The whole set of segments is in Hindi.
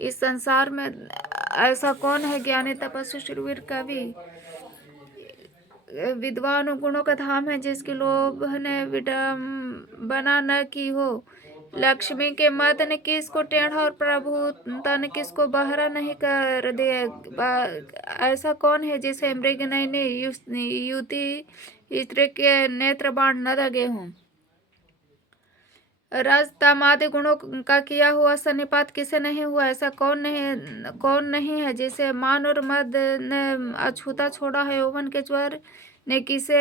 इस संसार में ऐसा कौन है ज्ञानी तपस्वी शूरवीर कवि विद्वान गुणों का धाम है जिसकी लोभ ने विडंबना न की हो। लक्ष्मी के मद ने किसको टेढ़ा और प्रभु तन किसको बहरा नहीं कर दिया। ऐसा कौन है जिसे मृग ने युति स्त्री के नेत्र बाण न लगे हों। रज तम आदि गुणों का किया हुआ सन्निपात किसे नहीं हुआ। ऐसा कौन नहीं है जिसे मान और मद ने अछूता छोड़ा है। यौवन के ज्वर ने किसे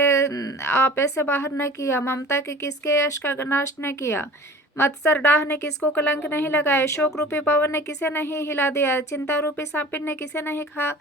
आपे से बाहर न किया। ममता के किसके यश का नाश न किया। मत्सर डाह ने किसको कलंक नहीं लगाया। शोक रूपी पवन ने किसे नहीं हिला दिया। चिंता रूपी सांपिन ने किसे नहीं खा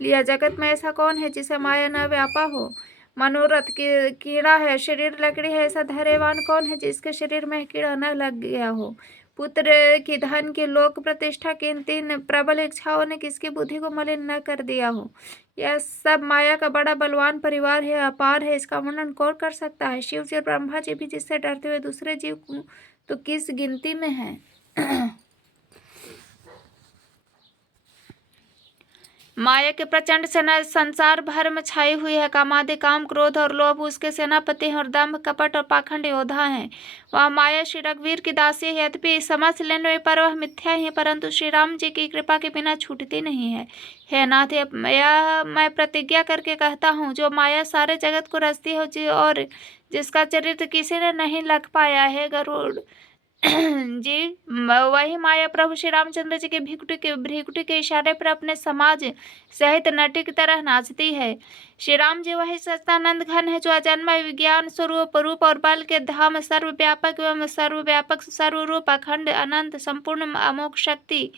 लिया। जगत में ऐसा कौन है जिसे माया न व्यापा हो। मनोरथ की कीड़ा है शरीर लकड़ी है। ऐसा धैर्यवान कौन है जिसके शरीर में कीड़ा न लग गया हो। पुत्र की धन की लोक प्रतिष्ठा की इन तीन प्रबल इच्छाओं ने किसकी बुद्धि को मलिन न कर दिया हो। यह सब माया का बड़ा बलवान परिवार है अपार है। इसका वर्णन कौन कर सकता है। शिव जी ब्रह्मा जी भी जिससे डरते हुए दूसरे जीव तो किस गिनती में है। माया के प्रचंड सेना संसार भर में छाई हुई है। कामादि काम क्रोध और लोभ उसके सेनापति हैं और दंभ कपट और पाखंड योद्धा हैं। वह माया श्री रघुवीर की दासी है। यद्यपि समझ लेने पर वह मिथ्या ही है परंतु श्री राम जी की कृपा के बिना छूटती नहीं है। हे नाथ यह मैं प्रतिज्ञा करके कहता हूँ जो माया सारे जगत को रचती हो और जिसका चरित्र किसी ने नहीं लख पाया है गरुड़ जी वही माया प्रभु श्री रामचंद्र जी के भ्रिकुटी के इशारे पर अपने समाज सहित नटी की तरह नाचती है। श्री राम जी वही सच्चिदानंद घन है जो अजन्मा विज्ञान स्वरूप रूप और बल के धाम सर्वव्यापक एवं सर्वव्यापक सर्वरूप अखंड अनंत संपूर्ण अमोघ शक्ति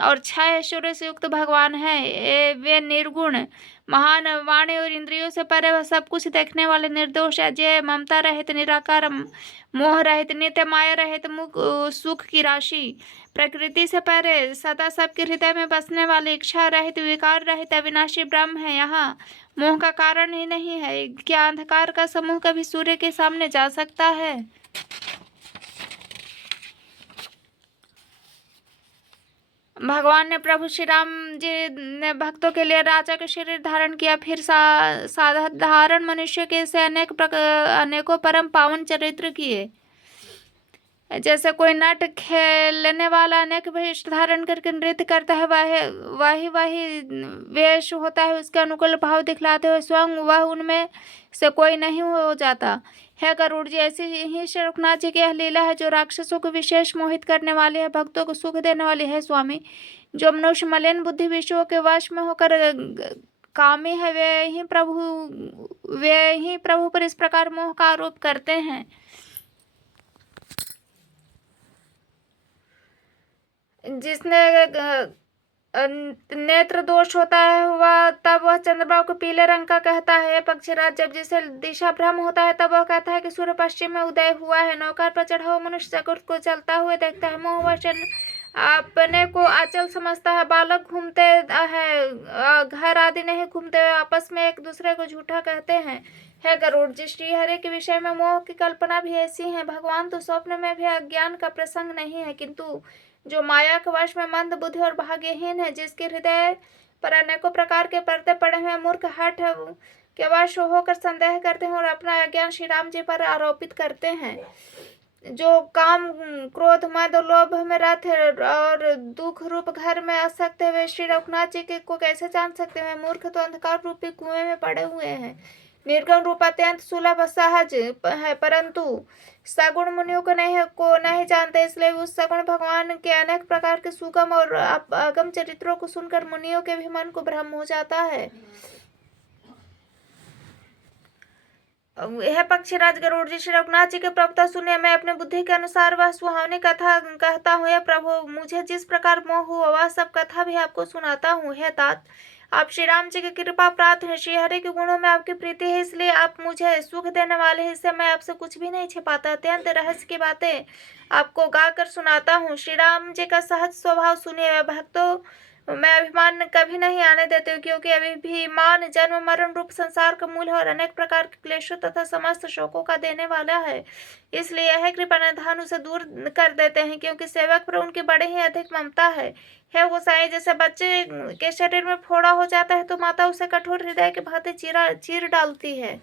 और छह ऐश्वर्य से युक्त भगवान है। वे निर्गुण महान वाणी और इंद्रियों से परे वह सब कुछ देखने वाले निर्दोष अजय ममता रहित निराकार मोह रहित नित्य माया रहित मुख सुख की राशि प्रकृति से परे सदा सबके हृदय में बसने वाले इच्छा रहित विकार रहित अविनाशी ब्रह्म है। यहाँ मोह का कारण ही नहीं है। क्या अंधकार का समूह कभी सूर्य के सामने जा सकता है। भगवान ने प्रभु श्री राम जी ने भक्तों के लिए राजा के शरीर धारण किया फिर साधारण मनुष्य के से अनेकों परम पावन चरित्र किए। जैसे कोई नट खेलने वाला अनेक वेश धारण करके नृत्य करता है वही वेश होता है उसके अनुकूल भाव दिखलाते हुए स्वयं वह उनमें से कोई नहीं हो जाता है। गरुड़ जी ऐसी ही श्री रघुनाथ जी की यह लीला है जो राक्षसों को विशेष मोहित करने वाली है भक्तों को सुख देने वाली है। स्वामी जो मनुष्य मलिन बुद्धि विषयों के वश में होकर कामी है वे ही प्रभु पर इस प्रकार मोह का आरोप करते हैं। जिसने नेत्र दोष होता है वह चंद्रमा को पीले रंग का कहता है। पक्षीराज जब जिसे दिशा भ्रम होता है तब वह कहता है कि सूर्य पश्चिम में उदय हुआ है। नौका पर चढ़ा हुआ मनुष्य जगत को चलता हुए देखता है। मोहवश अपने को अचल समझता है। बालक घूमते हैं घर आदि नहीं घूमते हुए आपस में एक दूसरे को झूठा कहते हैं। है गरुड़ जी श्री हरि के विषय में मोह की कल्पना भी ऐसी है। भगवान तो स्वप्न में भी अज्ञान का प्रसंग नहीं है किंतु जो माया के वश में मंद बुद्धि और भाग्यहीन है जिसके हृदय पर अनेकों प्रकार के पर्दे पड़े हुए मूर्ख हठ के वश होकर संदेह करते हैं और अपना अज्ञान श्री राम जी पर आरोपित करते हैं। जो काम क्रोध मद लोभ में रथ और दुख रूप घर में आसक्त है वे श्री रघुनाथ जी को कैसे जान सकते हैं। मूर्ख तो अंधकार रूपी कुएं में पड़े हुए हैं। निर्गुण रूप अत्यंत सुलभ सहज है परंतु सगुण मुनियों को नहीं जानते इसलिए उस सगुण भगवान के अनेक प्रकार के सुगम और अगम चरित्रों को सुनकर मुनियों के भी मन को भ्रम हो जाता है। यह पक्षीराज गरुड़ जी श्री रघुनाथ जी के प्रवक्ता सुनिए मैं अपने बुद्धि के अनुसार वह सुहावनी कथा कहता हूँ। प्रभु मुझे जिस प्रकार मोह हुआ वह सब कथा भी आपको सुनाता हूँ। हे तात आप श्री राम जी की कृपा प्राप्त है। श्री हरि के गुणों में आपकी प्रीति है इसलिए आप मुझे सुख देने वाले हैं। इससे मैं आपसे कुछ भी नहीं छिपाता अत्यंत रहस्य की बातें आपको गा कर सुनाता हूँ। श्री राम जी का सहज स्वभाव सुनिए। मैं अभिमान कभी नहीं आने देती हूँ, क्योंकि अभिमान जन्म मरण रूप संसार का मूल है और अनेक प्रकार के क्लेशों तथा समस्त शोकों का देने वाला है। इसलिए यह कृपा निधान उसे दूर कर देते हैं, क्योंकि सेवक पर उनकी बड़ी ही अधिक ममता है। हे गोसाई, जैसे बच्चे के शरीर में फोड़ा हो जाता है तो माता उसे कठोर हृदय के भांति चीर डालती है।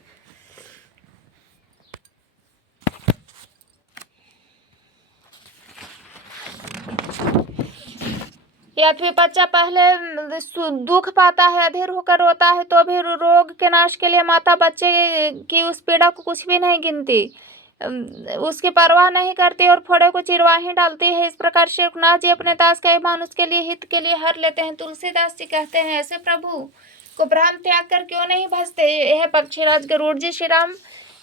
यद्यपि बच्चा पहले दुख पाता है, अधीर होकर रोता है, तो भी रोग के नाश के लिए माता बच्चे की उस पीड़ा को कुछ भी नहीं गिनती, उसकी परवाह नहीं करती और फोड़े को चिरवा ही डालती है। इस प्रकार श्री रघुनाथ जी अपने दास का अभिमान उसके लिए हित के लिए हर लेते हैं। तुलसीदास जी कहते हैं, ऐसे प्रभु को भ्रम त्याग कर क्यों नहीं भजते। यह पक्षीराज गरुड़ जी श्री राम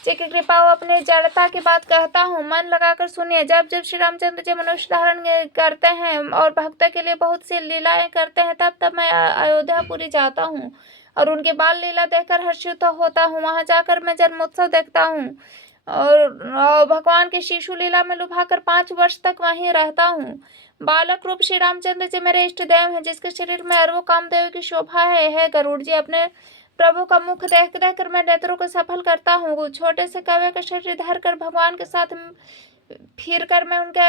जी की कृपा हो अपनी जड़ता की बात कहता हूँ, मन लगाकर सुनिए। जब जब श्री रामचंद्र जी मनुष्य धारण करते हैं और भक्तों के लिए बहुत सी लीलाएं करते हैं, तब तब मैं अयोध्यापुरी जाता हूँ और उनके बाल लीला देखकर हर्षित होता हूँ। वहां जाकर मैं जन्मोत्सव देखता हूँ और भगवान की शिशु लीला में लुभाकर 5 वर्ष तक वहीं रहता हूँ। बालक रूप श्री रामचंद्र जी मेरे इष्ट देव हैं, जिसके शरीर में अरबों कामदेव की शोभा है। गरुड़ जी, अपने प्रभु का मुख देख देख कर मैं नेत्रों को सफल करता हूँ। छोटे से कव्य का शरीर धर कर भगवान के साथ फिर कर मैं उनके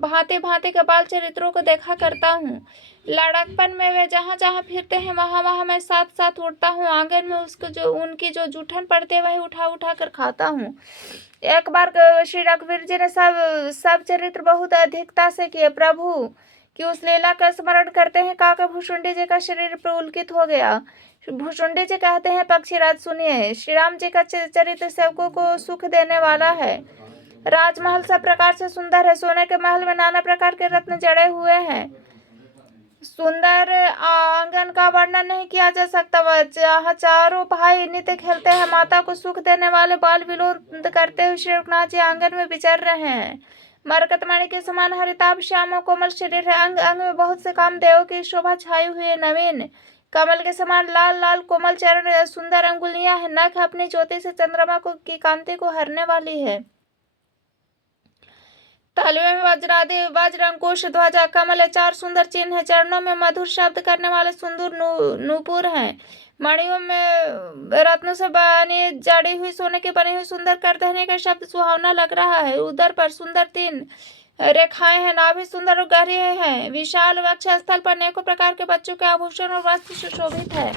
भांति भांति के बाल चरित्रों को देखा करता हूँ। लड़कपन में वे जहाँ जहाँ फिरते हैं वहाँ वहाँ मैं साथ साथ उड़ता हूँ। आंगन में उनकी जो जूठन पड़ती है वही उठा उठा कर खाता हूँ। एक बार श्री रघुवीर जी ने सब चरित्र बहुत अधिकता से किए। प्रभु कि उस लीला का स्मरण करते हैं काका भूषुंडी जी का शरीर प्रफुल्लित हो गया। भूषुंडी जी कहते हैं, पक्षीराज सुनिए, श्री राम जी का चरित्र सेवकों को सुख देने वाला है। राजमहल सब प्रकार से सुंदर है। सोने के महल में नाना प्रकार के रत्न जड़े हुए हैं। सुंदर आंगन का वर्णन नहीं किया जा सकता। वह चारों भाई नित्य खेलते हैं। माता को सुख देने वाले बाल विलोद करते हुए श्री रघुनाथ जी आंगन में विचर रहे हैं। मरकतमणि के समान हरिताभ श्याम और कोमल शरीर है। अंग अंग में बहुत से कामदेव की शोभा छाई हुई है। नवीन कमल के समान लाल लाल कोमल चरण, सुंदर अंगुलियां हैं। नख अपनी ज्योति से चंद्रमा की कांति को हरने वाली है। तालुए में वज्रादि वज्र अंकुश ध्वजा कमल 4 सुंदर चिन्ह है। चरणों में मधुर शब्द करने वाले सुंदर नूपुर हैं। मणियों में रत्नों से बनी जड़ी हुई सोने की बनी हुई सुंदर करधनी का शब्द सुहावना लग रहा है। उदर पर सुंदर 3 रेखाएं हैं। नाभि सुंदर और गहरी है। विशाल वक्ष स्थल पर अनेकों प्रकार के बच्चों के आभूषण और वस्त्र सुशोभित है।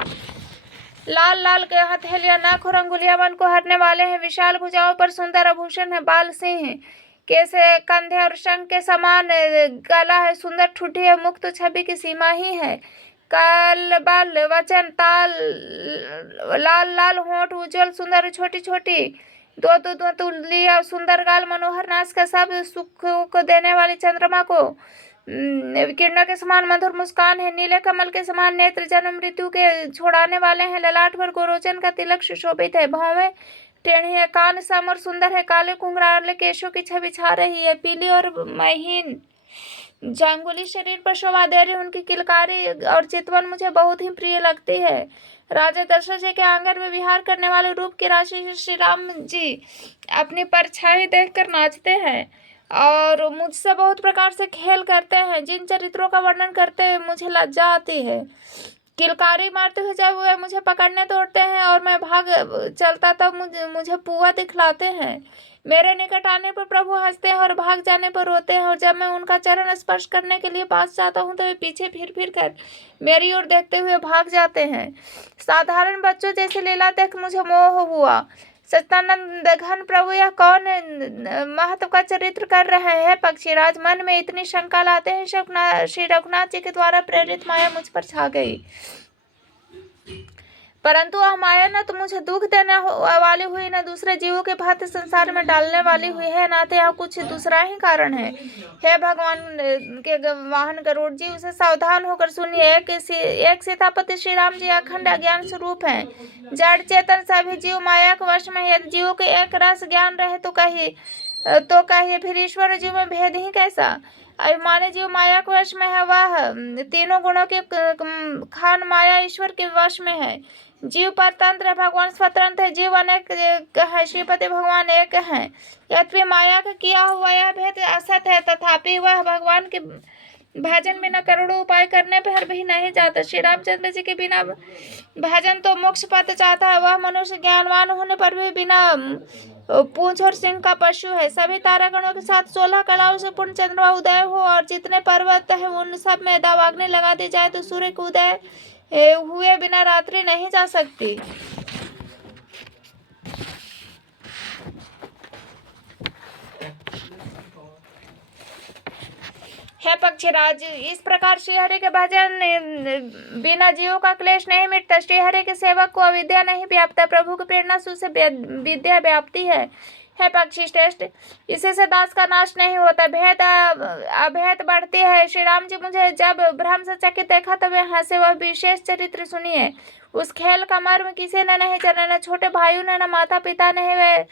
लाल लाल के हथेलियां, नख और अंगुलियां मन को हरने वाले हैं। विशाल भुजाओं पर सुंदर आभूषण है। बाल सिंह कैसे कंधे और शंख के समान गला है। सुंदर ठुठी है। मुक्त छवि की सीमा ही है। काल बाल वचन ताल लाल लाल होंठ उज्जवल सुंदर छोटी छोटी दो तुलिया सुंदर गाल मनोहर नाश का सब सुख को देने वाली चंद्रमा को किरणों के समान मधुर मुस्कान है। नीले कमल के समान नेत्र जन्म मृत्यु के छोड़ाने वाले हैं। ललाट पर गोरोचन का तिलक सुशोभित है। भौवें टेढ़ी है। कान सम और सुंदर है। काले कुंगराले केशों की छवि छा रही है। पीली और महीन जांगुली शरीर पर शोभा दे रही उनकी किलकारी और चितवन मुझे बहुत ही प्रिय लगती है। राजा दशरथ जी के आंगन में विहार करने वाले रूप की राशि श्री राम जी अपनी परछाई देखकर नाचते हैं और मुझसे बहुत प्रकार से खेल करते हैं। जिन चरित्रों का वर्णन करते हुए मुझे लज्जा आती है। किलकारी मारते हुए जब वे मुझे पकड़ने दौड़ते हैं और मैं भाग चलता तब मुझे पुआ दिखलाते हैं। मेरे निकट आने पर प्रभु हंसते हैं और भाग जाने पर रोते हैं। और जब मैं उनका चरण स्पर्श करने के लिए पास जाता हूँ तो वे पीछे फिर कर मेरी ओर देखते हुए भाग जाते हैं। साधारण बच्चों जैसी लीला देख मुझे मोह हुआ। सच्चिदानंद घन प्रभु यह कौन महत्व का चरित्र कर रहे हैं। पक्षीराज, मन में इतनी शंका लाते हैं श्री रघुनाथ जी के द्वारा प्रेरित माया मुझ पर छा गई। परंतु वह माया न तो मुझे दुख देने वाली हुई, न दूसरे जीवों के भांति संसार में डालने वाली हुई है, न तो यह कुछ दूसरा ही कारण है। हे भगवान के वाहन गरुड़ जी, उसे सावधान होकर सुनिए। एक सीतापति श्री राम जी अखंड अज्ञान स्वरूप हैं। जड़ चेतन सभी जीव माया के वश में। यदि जीवों के एक रस ज्ञान रहे तो कहिए फिर ईश्वर जीव में भेद ही कैसा। अभिमानी जीव माया के वश में है। वह तीनों गुणों के खान माया ईश्वर के वश में है। जीव परतंत्र है, भगवान स्वतंत्र है। जीव अनेक है, श्रीपति भगवान एक है। यद्यपि माया का किया हुआ यह भेद असत है, तथापि वह भगवान के भजन बिना करोड़ों उपाय करने पर भी नहीं जाता। श्री रामचंद्र जी के बिना भजन तो मोक्ष पद चाहता है। वह मनुष्य ज्ञानवान होने पर भी बिना पूंछ और सिंह का पशु है। सभी तारागणों के साथ 16 कलाओं से पूर्ण चंद्रमा उदय हो और जितने पर्वत है उन सब में दावाग्नि लगा दी जाए तो सूर्य के उदय हुए बिना रात्रि नहीं जा सकती। है पक्षीराज, इस प्रकार श्रीहरि के भजन बिना जीवों का क्लेश नहीं मिटता। श्रीहरि के सेवक को अविद्या नहीं व्यापता। प्रभु की प्रेरणा से विद्या व्याप्ति है पक्षी श्रेष्ठ, इसी से दास का नाश नहीं होता। भेद अभेद बढ़ती है। श्री राम जी मुझे जब भ्रम से चकित देखा तब वे हंसे। वह विशेष चरित्र सुनिए। उस खेल का मर्म किसी ने नहीं जाना, न छोटे भाइयों ने, न माता पिता ने।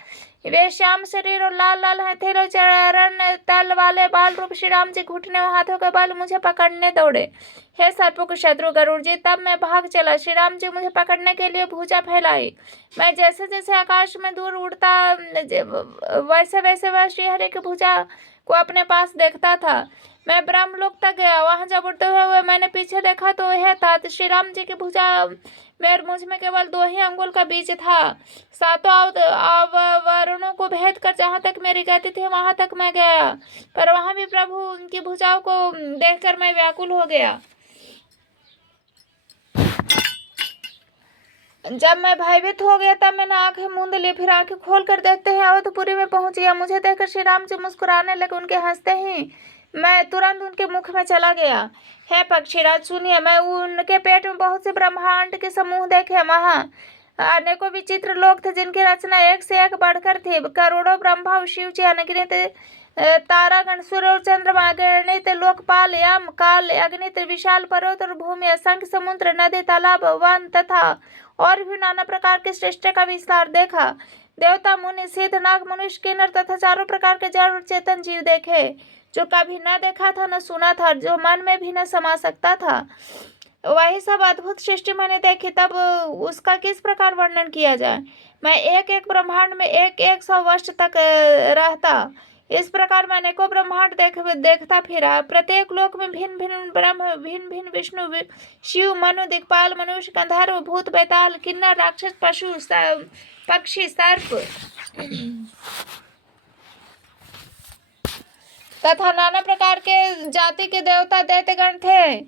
वे श्याम शरीर और लाल लाल हथेली चरण तल वाले बाल रूप श्री राम जी घुटने और हाथों के बल मुझे पकड़ने दौड़े। हे सर्पों के शत्रु गरुड़ जी, तब मैं भाग चला। श्री राम जी मुझे पकड़ने के लिए भुजा फैलाई। मैं जैसे जैसे आकाश में दूर उड़ता वैसे वैसे वह श्रीहरि की भुजा को अपने पास देखता था। मैं ब्रह्मलोक तक गया। वहां जब उड़ते हुए मैंने पीछे देखा तो यह था। श्री राम जी की भुजा में और मुझ में केवल 2 ही अंगुल का बीच था। सातों आवरणों को भेद कर जहां तक मेरी गति थी वहां तक मैं गया, पर वहां भी प्रभु उनकी भुजाओं को देखकर मैं व्याकुल हो गया। जब मैं भयभीत हो गया तब मैंने आंखें मूंद ली। फिर आंखें खोलकर देखते ही अवधपुरी में पहुंच गया। मुझे देखकर श्री राम जी मुस्कुराने लगे। उनके हंसते ही मैं तुरंत उनके मुख में चला गया। है पक्षीराज सुनिए, मैं उनके पेट में बहुत से ब्रह्मांड के समूह देखे। वहां अनेकों विचित्र लोग थे जिनकी रचना एक से एक बढ़कर थी। करोड़ों ब्रह्मा शिव जी, अनगिनत तारागण, सूर्य और चंद्रमा, अगणित लोकपाल, यम, काल, अगणित विशाल पर्वत और भूमि, असंख्य समुद्र, नदी, तालाब, वन तथा और भी नाना प्रकार के सृष्टि का विस्तार देखा। देवता, मुनि, सिद्ध, नाग, मनुष्य, किन्नर तथा चारों प्रकार के जड़ और चेतन जीव देखे, जो कभी न देखा था न सुना था, जो मन में भी न समा सकता था। वही सब अद्भुत सृष्टि मैंने देखी, तब उसका किस प्रकार वर्णन किया जाए। मैं एक एक ब्रह्मांड में 100 वर्ष तक रहता। इस प्रकार मैं अनेकों ब्रह्मांड देखता फिरा। प्रत्येक लोक में भिन्न भिन्न ब्रह्म, भिन्न भिन्न विष्णु, शिव, मनु, दिक्पाल, मनुष्य, गंधर्व, भूत, बैताल, किन्नर, राक्षस, पशु, पक्षी, सर्प तथा नाना प्रकार के जाति के देवता दैत्यगण थे।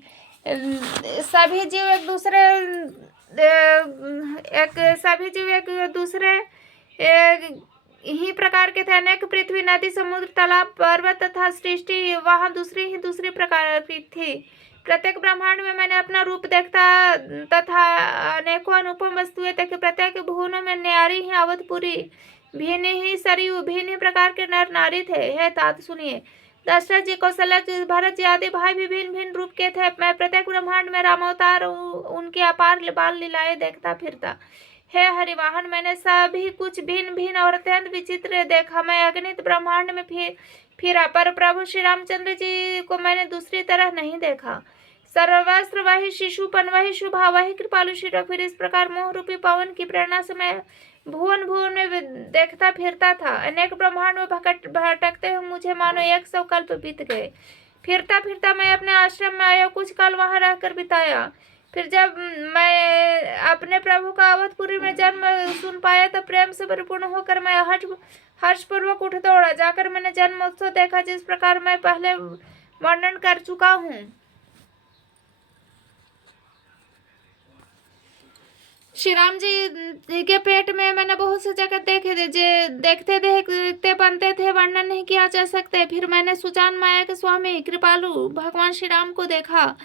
सभी जीव एक दूसरे ही प्रकार के थे। अनेक पृथ्वी, नदी, समुद्र, तालाब, पर्वत तथा सृष्टि वहां दूसरी प्रकार की थी। प्रत्येक ब्रह्मांड में मैंने अपना रूप देखता तथा अनेकों अनुपम वस्तुएं देखी। प्रत्येक भुवनों में न्यारी ही अवधपुरी, भिन्न ही सरयू, भिन्न ही प्रकार के नर नारी थे। हे तात सुनिए, दशरथ जी, कौशल्या जी, भरत जी आदि भाई भी भिन्न भिन्न रूप के थे। मैं प्रत्येक ब्रह्मांड में रामावतार उनकी अपार बाल लीलाएं देखता फिरता। हे हरिवाहन, मैंने सभी कुछ भिन्न भिन्न और अत्यंत विचित्र देखा। मैं अगणित ब्रह्मांड में फिरा, पर प्रभु श्री रामचंद्र जी को मैंने दूसरी तरह नहीं देखा। सर्वस्त्र वही शिशुपन, वही शुभा, वही कृपालु शिरो। फिर इस प्रकार मोह रूपी पवन की प्रेरणा से मैं भुवन भुवन में देखता फिरता था। अनेक ब्रह्मांड में भटकते हुए मुझे मानो 100 कल्प बीत गए। फिरता फिरता मैं अपने आश्रम में आया, कुछ काल वहां रहकर बिताया। फिर जब मैं अपने प्रभु का अवधपुरी में जन्म सुन पाया तो प्रेम से परिपूर्ण होकर मैं हर्षपूर्वक उठ दौड़ा। जाकर मैंने जन्मोत्सव देखा, जिस प्रकार मैं पहले वर्णन कर चुका हूँ। श्री राम जी के पेट में मैंने बहुत से जगत देखे थे, देखते देखते बनते थे, वर्णन नहीं किया जा सकते। फिर मैंने सुजान माया के स्वामी कृपालु भगवान श्री राम को देखा।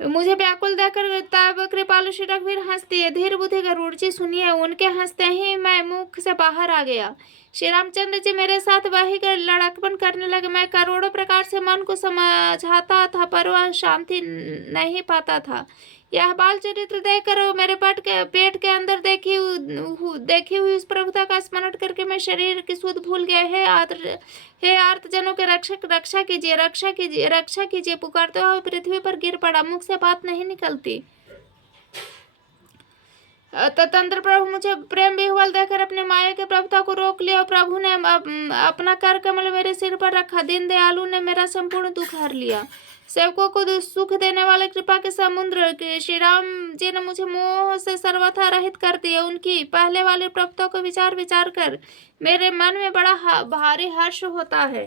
मुझे व्याकुल देखकर तब कृपालु श्री रघुवीर हंसती है। धीर बुद्धि गरुड़ जी सुनिए, उनके हंसते ही मैं मुख से बाहर आ गया। श्री रामचंद्र जी मेरे साथ वही लड़कपन करने लगे। मैं करोड़ों प्रकार से मन को समझाता था, पर वह शांति नहीं पाता था। यह बाल चरित्र देखकर मेरे पेट के अंदर देखी हुई उस प्रभुता का स्मरण करके मैं शरीर की सुध भूल गया। हे आर्त जनों के रक्षक, रक्षा कीजिए, रक्षा कीजिए, रक्षा कीजिए पुकारते हुए पृथ्वी पर गिर पड़ा। मुख से बात नहीं निकलती। तंत्र प्रभु मुझे प्रेम विह्वल देकर अपने माया के प्रभुता को रोक लिया। प्रभु ने अपना कर कमल मेरे सिर पर रखा। दीन दयालु ने मेरा संपूर्ण दुख हर लिया। सेवकों को सुख देने वाले कृपा के समुद्र श्री राम जी ने मुझे मोह से सर्वथा रहित कर दिया। उनकी पहले वाली प्रवक्ता को विचार विचार कर मेरे मन में बड़ा भारी हर्ष होता है।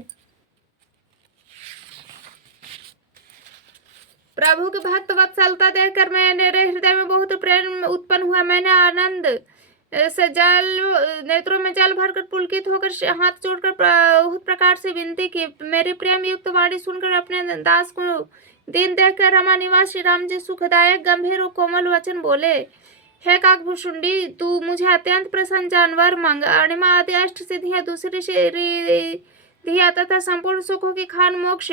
प्रभु के भक्त वत्सलता देखकर मेरे हृदय में बहुत प्रेम उत्पन्न हुआ। मैंने आनंद से जल नेत्रों में जल भरकर पुलकित होकर हाथ जोड़कर बहुत प्रकार से विनती की। मेरी प्रेम युक्त वाणी सुनकर अपने दास को दीन देखकर रमा निवास श्री राम जी सुखदायक गंभीर और कोमल वचन बोले, हे काकभूषुंडी, तू मुझे अत्यंत प्रसन्न जानवर मांग। अणिमा आदि अष्ट सिद्धियां, दूसरी सिद्धियां तथा संपूर्ण सुखों की खान, मोक्ष,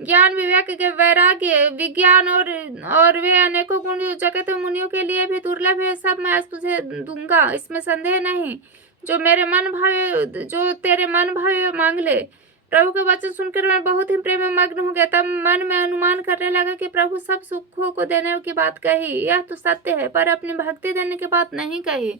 ज्ञान, विवेक, वैराग्य, विज्ञान और वे अनेकों गुण जो जगत मुनियों के लिए भी दुर्लभ है, सब मैं आज तुझे दूंगा, इसमें संदेह नहीं। जो तेरे मन भावे मांग ले। प्रभु के वचन सुनकर मैं बहुत ही प्रेम में मग्न हो गया। तब मन में अनुमान करने लगा कि प्रभु सब सुखों को देने की बात कही, यह तो सत्य है, पर अपनी भक्ति देने की बात नहीं कही।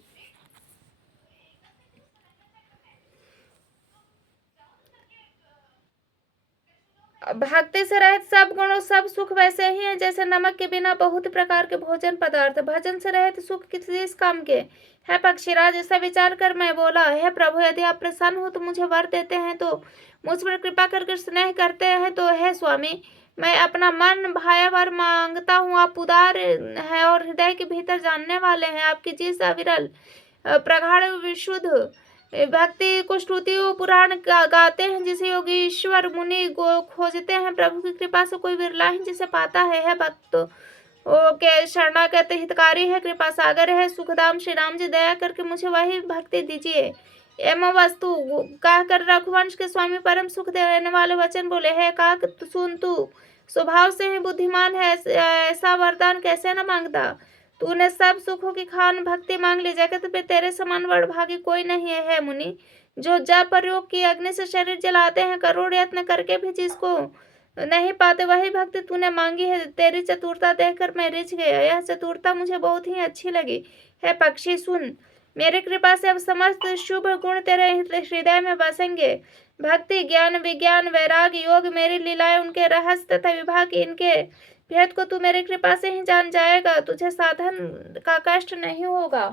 भक्ति से रहित सब गुण और सब सुख वैसे ही हैं जैसे नमक के बिना बहुत प्रकार के भोजन पदार्थ। भजन से रहित सुख किस काम के। है पक्षीराज, ऐसा विचार कर मैं बोला, हे प्रभु, यदि आप प्रसन्न हो तो मुझे वर देते हैं, तो मुझ पर कृपा करके स्नेह करते हैं तो हे स्वामी, मैं अपना मन भाया वर मांगता हूँ। आप उदार हैं और हृदय के भीतर जानने वाले हैं। आपकी जिस अविरल प्रगाढ़ विशुद्ध भक्ति को स्तुतियों पुराण गाते हैं, जिसे योगीश्वर मुनि खोजते हैं, प्रभु की कृपा से कोई विरला ही जिसे पाता है भक्तों के शरणागत हितकारी है, कृपा सागर है, सुखधाम श्री राम जी, दया करके मुझे वही भक्ति दीजिए। एवं वस्तु कहकर रघुवंश के स्वामी परम सुख देने वाले वचन बोले, हे काक सुन, तू स्वभाव से ही बुद्धिमान है, ऐसा वरदान कैसे न मांगता। तूने सब सुखों की खान भक्ति मांग ली। जगत पे तेरे समान वरभागी कोई नहीं है, हे मुनि। जो जप प्रयोग की अग्नि से शरीर जलाते हैं, करोड़ यत्न करके भी जिसको नहीं पाते, वही भक्ति तूने मांगी है। तेरी चतुरता देखकर मैं रिझ गया। यह चतुरता मुझे बहुत ही अच्छी लगी। हे पक्षी सुन, मेरी कृपा से अब समस्त शुभ गुण तेरे हृदय में बसेंगे। भक्ति, ज्ञान, विज्ञान, वैराग, योग, मेरी लीलाएं, उनके रहस्य तथा विभाग, इनके भेद को तू मेरी कृपा से ही जान जाएगा। तुझे साधन का कष्ट नहीं होगा।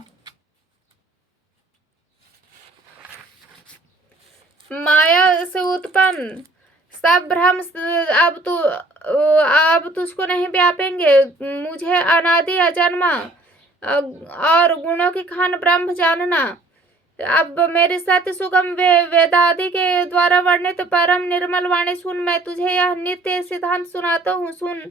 माया से उत्पन्न सब भ्रम अब तुझको नहीं व्यापेंगे। मुझे अनादि अजन्मा और गुणों की खान ब्रह्म जानना। अब मेरी सत्य सुगम वेदादि के द्वारा वर्णित परम निर्मल वाणी सुन। मैं तुझे यह नित्य सिद्धांत सुनाता हूँ, सुन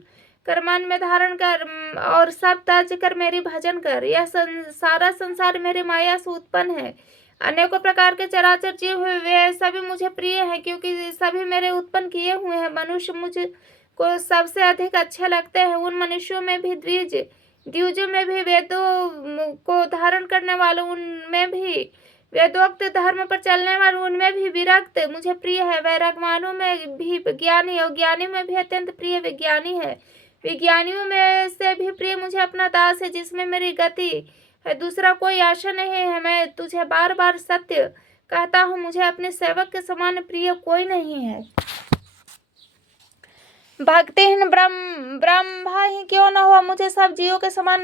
कर मन में धारण कर और सब त्याज कर मेरी भजन कर। यह सारा संसार मेरी माया से उत्पन्न है। अनेकों प्रकार के चराचर जीव हुए, वे सभी मुझे प्रिय हैं, क्योंकि सभी मेरे उत्पन्न किए हुए हैं। मनुष्य मुझको सबसे अधिक अच्छे लगते हैं। उन मनुष्यों में भी द्विजों में भी, वेदों को धारण करने वालों उनमें भी, वेदोक्त धर्म पर चलने वाले उनमें भी विरक्त मुझे प्रिय है। वैरागवानों में भी ज्ञानी और ज्ञानी में भी अत्यंत प्रिय विज्ञानी है। विज्ञानियों में से भी प्रिय मुझे अपना दास है, जिसमें मेरी गति है, दूसरा कोई आशा नहीं है। मैं तुझे बार बार सत्य कहता हूँ, मुझे अपने सेवक के समान प्रिय कोई नहीं है। भक्तिहीन ब्रह्मा ही क्यों न हो, मुझे सब जीवों के समान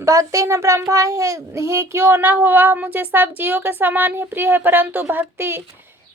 भक्तिहीन ब्रह्मा ही क्यों न हो, वह मुझे सब जीवों के समान ही प्रिय है। परंतु भक्ति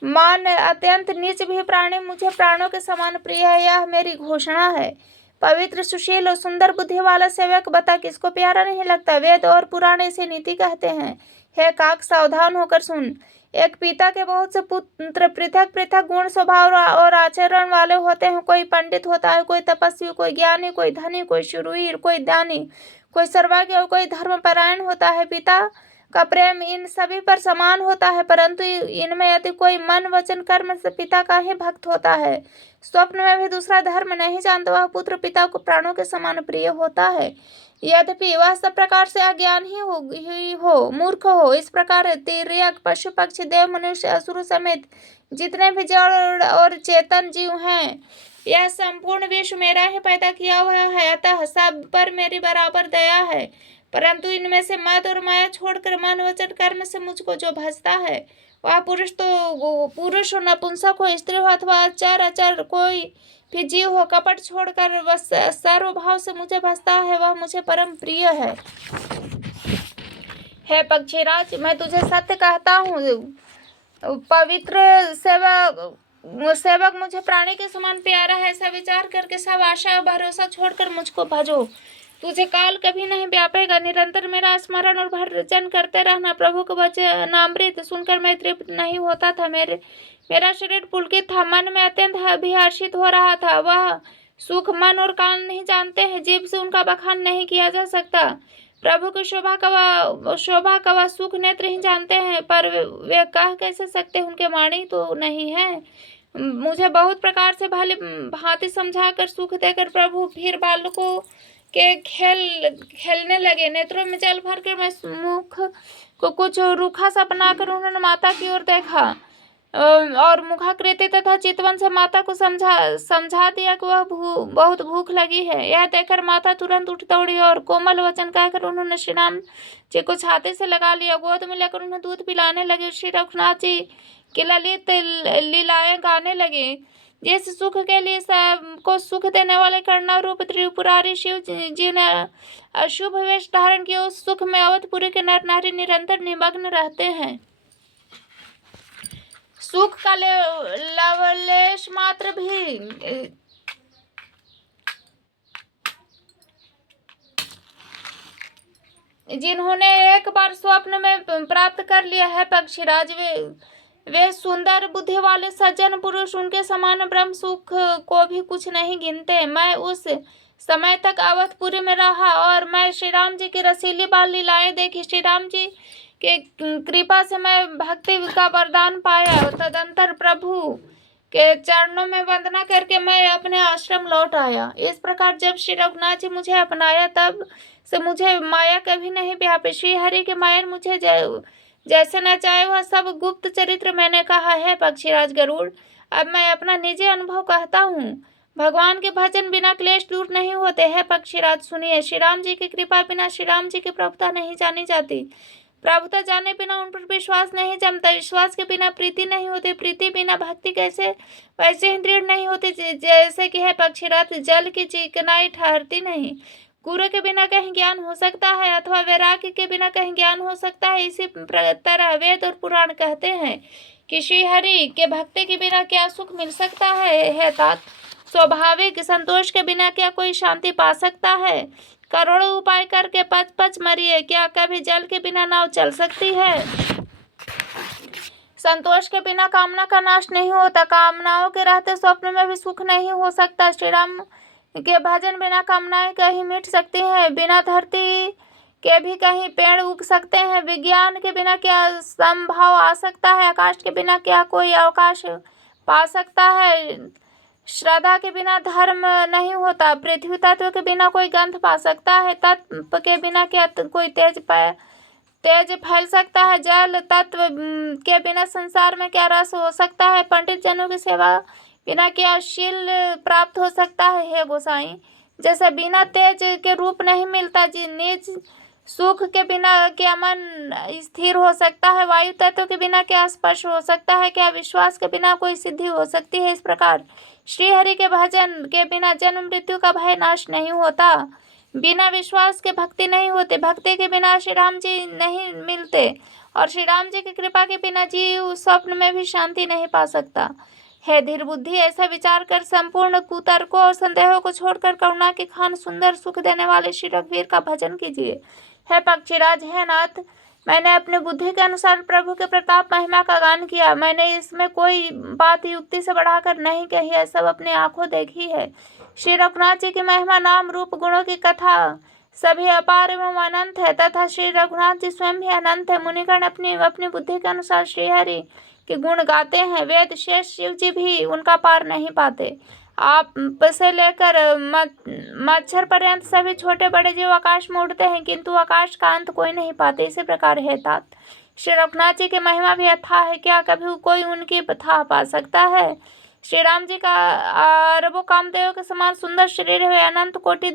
मान अत्यंत नीच भी प्राणी मुझे प्राणों के समान प्रिय है। यह मेरी घोषणा है। पवित्र, सुशील और सुंदर बुद्धि वाला सेवक बता किसको प्यारा नहीं लगता। वेद और पुराण इसे नीति कहते हैं। हे काक, सावधान होकर सुन। एक पिता के बहुत से पुत्र पृथक पृथक गुण, स्वभाव और आचरण वाले होते हैं। कोई पंडित होता है, कोई तपस्वी, कोई ज्ञानी, कोई धनी, कोई शूरवीर, कोई दानी, कोई सर्वज्ञ और कोई धर्मपरायण होता है। पिता का प्रेम इन सभी पर समान होता है, परंतु इनमें यदि कोई मन, वचन, कर्म से पिता का ही भक्त होता है, स्वप्न में भी दूसरा धर्म नहीं जानता, वह पुत्र पिता को प्राणों के समान प्रिय होता है। यद्यपि वह सब प्रकार से अज्ञान ही हो, मूर्ख हो। इस प्रकार तिर्यक, पशु, पक्षी, देव, मनुष्य, असुर समेत जितने भी जड़ और चेतन जीव हैं, यह संपूर्ण विश्व मेरा ही पैदा किया हुआ है, अतः सब पर मेरी बराबर दया है। परंतु इनमें से मद और माया छोड़कर मन, वचन, कर्म से मुझको जो भजता है, वह पुरुष हो, नपुंसक हो, स्त्री हो अथवा अचर कोई भी जीव हो, कपट छोड़कर बस सर्वभाव से मुझे भजता है, वह मुझे परम प्रिय है। हे पक्षीराज, मैं तुझे सत्य कहता हूँ, पवित्र सेवक मुझे प्राणी के समान प्यारा है। ऐसा विचार करके सब आशा और भरोसा छोड़कर मुझको भजो। तुझे काल कभी नहीं व्यापेगा। निरंतर मेरा स्मरण और भजन करते रहना। प्रभु का वचनामृत सुनकर मैं तृप्त नहीं होता था। मेरा शरीर पुलकित था, मन में अत्यंत अभिहर्षित हो रहा था। वह सुख मन और कान नहीं जानते हैं, जीभ से उनका बखान नहीं किया जा सकता। प्रभु की शोभा का वह सुख नेत्र ही जानते हैं, पर वे कह कैसे सकते, उनके वाणी तो नहीं है। मुझे बहुत प्रकार से भली भांति समझाकर सुख देकर प्रभु फिर बालकों के खेलने लगे। नेत्रों में जल भरकर मैं मुख को कुछ रूखा सा बनाकर उन्होंने माता की ओर देखा और मुखाकृति तथा चितवन से माता को समझा दिया कि वह बहुत भूख लगी है। यह देखकर माता तुरंत उठ दौड़ी और कोमल वचन कहकर उन्होंने श्री राम जी को छाती से लगा लिया। गोद में लेकर उन्हें दूध पिलाने लगे। श्री रघुनाथ जी की ललित लीलाएं गाने लगे। जिस सुख के लिए सबको सुख देने वाले करुणा रूप त्रिपुरारी शिव जी ने अशुभ वेश धारण किया, उस सुख में अवधपुरी के नर नारी निरंतर निमग्न रहते हैं। सुख का लवलेश मात्र भी जिन्होंने एक बार स्वप्न में प्राप्त कर लिया है पक्षीराज, वे सुंदर बुद्धि वाले सज्जन पुरुष उनके समान ब्रह्म सुख को भी कुछ नहीं गिनते। मैं उस समय तक अवधपुरी में रहा और मैं श्री राम जी की रसीली बाल लीलाएं देखी। श्री राम जी के कृपा से मैं भक्ति का वरदान पाया। तदंतर प्रभु के चरणों में वंदना करके मैं अपने आश्रम लौट आया। इस प्रकार जब श्री रघुनाथ जी मुझे अपनाया, तब से मुझे माया कभी नहीं व्यापी। श्री हरि के माया मुझे जैसे न चाहे वह सब गुप्त चरित्र मैंने कहा है पक्षीराज गरुड़। अब मैं अपना निजी अनुभव कहता हूँ। भगवान के भजन बिना क्लेश दूर नहीं होते हैं पक्षीराज। सुनिए, श्री राम जी की कृपा बिना श्री राम जी की प्रभुता नहीं जानी जाती। प्रभुता जाने बिना उन पर विश्वास नहीं जमता। विश्वास के बिना प्रीति नहीं होती। प्रीति बिना भक्ति कैसे वैसे ही दृढ़ नहीं होती जैसे कि है पक्षीराज जल की चिकनाई ठहरती नहीं। गुरु के बिना कहीं ज्ञान हो सकता है अथवा वैराग्य के बिना कहीं ज्ञान हो सकता है। इसी तरह वेद और पुराण कहते हैं कि श्री हरि के भक्ति के बिना क्या सुख मिल सकता है तात। स्वाभाविक संतोष के बिना क्या कोई शांति पा सकता है। करोड़ों उपाय करके पच मरिए, क्या कभी जल के बिना नाव चल सकती है। संतोष के बिना कामना का नाश नहीं होता। कामनाओं के रहते स्वप्न में भी सुख नहीं हो सकता। श्री राम के भजन बिना कामनाएं कहीं मिट सकती हैं। बिना धरती के भी कहीं पेड़ उग सकते हैं। विज्ञान के बिना क्या संभाव आ सकता है। आकाश के बिना क्या कोई अवकाश पा सकता है। श्रद्धा के बिना धर्म नहीं होता। पृथ्वी तत्व के बिना कोई गंध पा सकता है। तत्व के बिना क्या कोई तेज फैल सकता है। जल तत्व के बिना संसार में क्या रस हो सकता है। पंडित जनों की सेवा बिना क्या शील प्राप्त हो सकता है। हे गोसाई, जैसे बिना तेज के रूप नहीं मिलता, निज सुख के बिना क्या मन स्थिर हो सकता है। वायु तत्व के बिना क्या स्पर्श हो सकता है। क्या विश्वास के बिना कोई सिद्धि हो सकती है। इस प्रकार श्री हरि के भजन के बिना जन्म मृत्यु का भय नाश नहीं होता। बिना विश्वास के भक्ति नहीं होती। भक्ति के बिना श्री राम जी नहीं मिलते और श्री राम जी की कृपा के बिना जीव स्वप्न में भी शांति नहीं पा सकता। है धीर बुद्धि, ऐसा विचार कर संपूर्ण कुतर्कों और संदेहों को छोड़कर करुणा के खान सुंदर सुख देने वाले श्री रघुवीर का भजन कीजिए। है पक्षीराज, है नाथ, मैंने अपनी बुद्धि के अनुसार प्रभु के प्रताप महिमा का गान किया। मैंने इसमें कोई बात युक्ति से बढ़ाकर नहीं कही है, सब अपनी आंखों देखी है। श्री रघुनाथ जी की महिमा नाम रूप गुणों की कथा सभी अपार एवं अनंत है तथा श्री रघुनाथ जी स्वयं भी अनंत है। मुनिगण अपनी अपनी बुद्धि के अनुसार श्री हरि के गुण गाते हैं। वेद शेष शिव जी भी उनका पार नहीं पाते। आप से लेकर मच्छर पर्यंत सभी छोटे बड़े जीव आकाश में उड़ते हैं, किंतु आकाश का अंत कोई नहीं पाते। इसी प्रकार है तात। श्री रघुनाथ जी की महिमा भी अथाह है, क्या कभी कोई उनकी था पा सकता है। श्री राम जी का अरबों कामदेव के समान सुंदर शरीर है। अनंत कोटि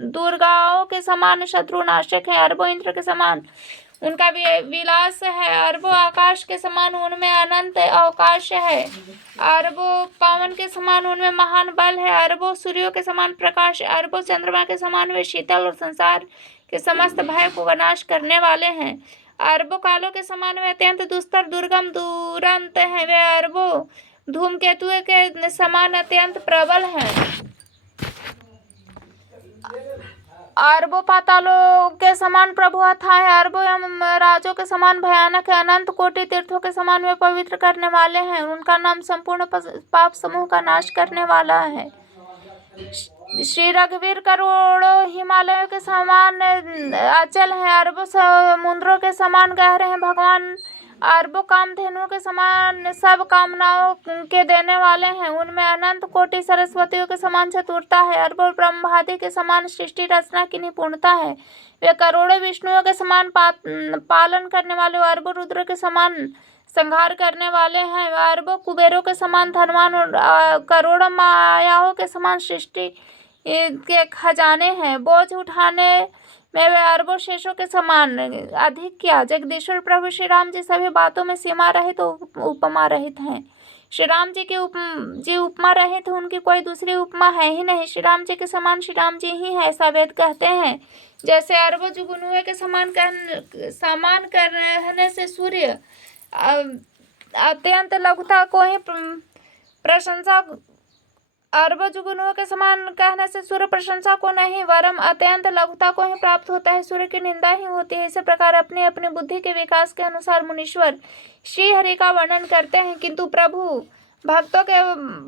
दुर्गाओं के समान शत्रुनाशक है। अरबों इंद्र के समान उनका विलास है। अरबों आकाश के समान उनमें अनंत अवकाश है। अरबों पवन के समान उनमें महान बल है। अरबों सूर्यों के समान प्रकाश। अरबों चंद्रमा के समान वे शीतल और संसार के समस्त भय को विनाश करने वाले हैं। अरबों कालों के समान वे अत्यंत दुस्तर दुर्गम दुरंत हैं। वे अरबों धूमकेतु के समान अत्यंत प्रबल हैं। अरबों पातालों के समान प्रभु अथाह है। अरबों राजों के समान भयानक है। अनंत कोटि तीर्थों के समान वे पवित्र करने वाले हैं। उनका नाम संपूर्ण पाप समूह का नाश करने वाला है। श्री रघुवीर करोड़ों हिमालयों के समान अचल है। अरबों समुद्रों के समान गहरे हैं। भगवान अरबों कामधेनुओं के समान सब कामनाओं के देने वाले हैं। उनमें अनंत कोटि सरस्वतियों के समान चतुरता है। अरबों ब्रह्मादि के समान सृष्टि रचना की निपुणता है। वे करोड़ों विष्णुओं के समान पालन करने वाले। अरबों रुद्र के समान संहार करने वाले हैं। अरबों कुबेरों के समान धनवान और करोड़ों मायाओं के समान सृष्टि के खजाने हैं। बोझ उठाने में वे अरबों शेषों के समान अधिक क्या। जगदीश्वर प्रभु श्री राम जी सभी बातों में सीमा रहित उपमा रहित हैं। श्री राम जी की उपमा रहित, उनकी कोई दूसरी उपमा है ही नहीं। श्री राम जी के समान श्री राम जी ही है, ऐसा वेद कहते हैं। जैसे अरबों जुगनुए के समान कहने से सूर्य अत्यंत लघुता को ही प्रशंसा अरबों जुगनुओं के समान कहने से सूर्य प्रशंसा को नहीं वरम अत्यंत लघुता को ही प्राप्त होता है। सूर्य की निंदा ही होती है। इसी प्रकार अपनी अपनी बुद्धि के विकास के अनुसार मुनीश्वर श्री हरि का वर्णन करते हैं, किंतु प्रभु भक्तों के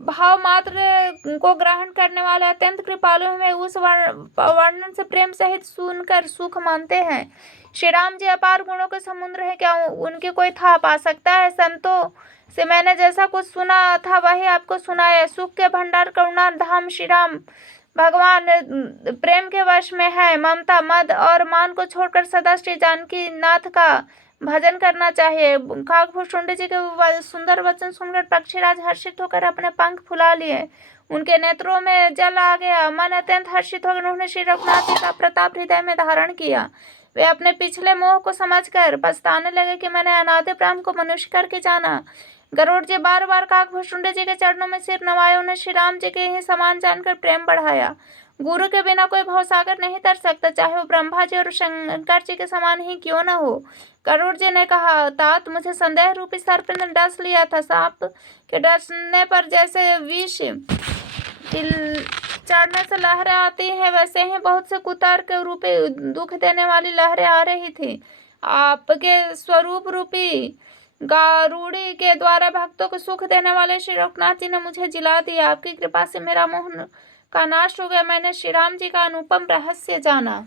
भाव मात्र को ग्रहण करने वाले अत्यंत कृपालु में उस वर्णन से प्रेम सहित सुनकर सुख मानते हैं। श्री राम जी अपार गुणों के समुद्र है, क्या उनकी कोई था पा सकता है। संतों से मैंने जैसा कुछ सुना था वही आपको सुनाया। सुख के भंडार करुणा धाम श्री राम भगवान प्रेम के वश में है। ममता मद और मान को छोड़कर सदा श्री जानकी नाथ का भजन करना चाहिए। काकभूषुंडी जी के सुंदर वचन सुनकर पक्षीराज हर्षित होकर अपने पंख फुला लिए। उनके नेत्रों में जल आ गया। मन अत्यंत हर्षित होकर उन्होंने श्री रघुनाथ जी का प्रताप हृदय में धारण किया। वे अपने पिछले मोह को समझकर पछताने लगे कि मैंने अनादि ब्रह्म को मनुष्य करके जाना। गरुड़ जी बार बार काकभूषुंडी जी के चरणों में सिर नवाया। उन्हें श्री राम जी के ही समान जानकर प्रेम बढ़ाया। गुरु के बिना कोई भवसागर नहीं तर सकता, चाहे वो ब्रह्मा जी और शंकर जी के समान ही क्यों न हो। गरुड़ जी ने कहा, तात मुझे संदेह रूपी सर्प ने डस लिया था। सांप के डसने पर जैसे विष चढ़ने से लहरें आती हैं, वैसे ही बहुत से कुतर्क रूपी दुख देने वाली लहरें आ रही थी। आपके स्वरूप रूपी गारुड़ी के द्वारा भक्तों को सुख देने वाले श्री रघुनाथ जी ने मुझे जिला दिया। आपकी कृपा से मेरा मोह का नाश हो गया। मैंने श्री राम जी का अनुपम रहस्य जाना।